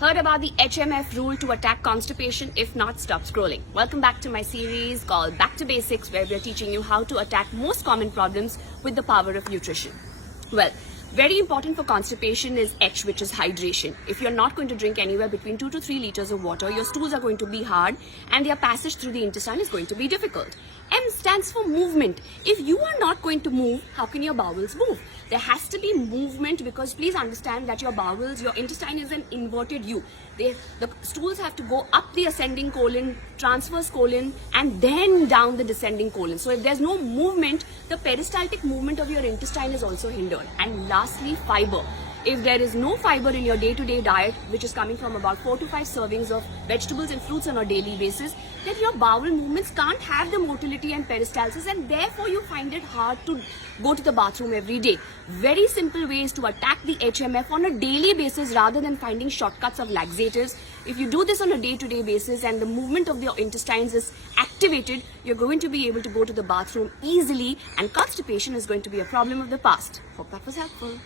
Heard about the HMF rule to attack constipation? If not, stop scrolling. Welcome back to my series called Back to Basics, where we're teaching you how to attack most common problems with the power of nutrition. Well, very important for constipation is H, which is hydration. If you're not going to drink anywhere between 2 to 3 liters of water, your stools are going to be hard and their passage through the intestine is going to be difficult. M stands for movement. If you are not going to move, how can your bowels move? There has to be movement, because please understand that your bowels, your intestine is an inverted U. The stools have to go up the ascending colon, transverse colon, and then down the descending colon. So if there's no movement, the peristaltic movement of your intestine is also hindered. And lastly, fiber. If there is no fiber in your day-to-day diet, which is coming from about 4 to 5 servings of vegetables and fruits on a daily basis, then your bowel movements can't have the motility and peristalsis, and therefore you find it hard to go to the bathroom every day. Very simple ways to attack the HMF on a daily basis rather than finding shortcuts of laxatives. If you do this on a day-to-day basis and the movement of your intestines is activated, you're going to be able to go to the bathroom easily, and constipation is going to be a problem of the past. Hope that was helpful.